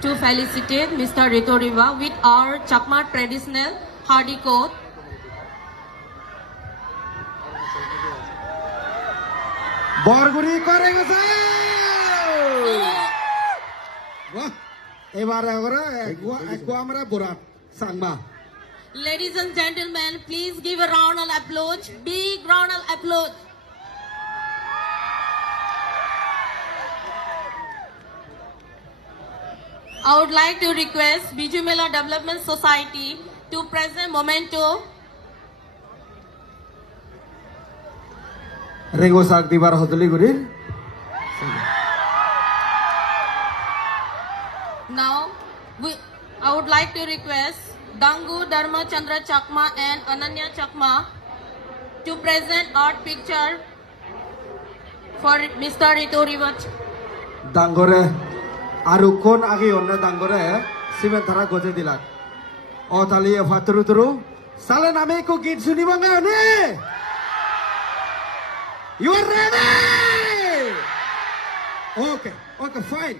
to felicitate Mr. Rito Riva with our Chakma traditional hardy coat. বরগুড়ি করে গেছে এবারে ওরা আমরা বোরাট সাংবা Ladies and gentlemen, please give a round of applause, big round of applause. I would like to request Biju Mela Development Society to present memento. রেগো সাক দিবার হতলি গুরির Now, I would like to request Dangu Dharma Chandra Chakma and Ananya Chakma to present art picture for Mr. Rito Riva. দাঙ্গরে আর কোন আগে অন্য দাঙ্গরে cement ধারা গজে দিলাক ও তালিয়ে ফাতরু তরু সালে নামে কো গীত শুনিব গানে You are ready? Okay, fine.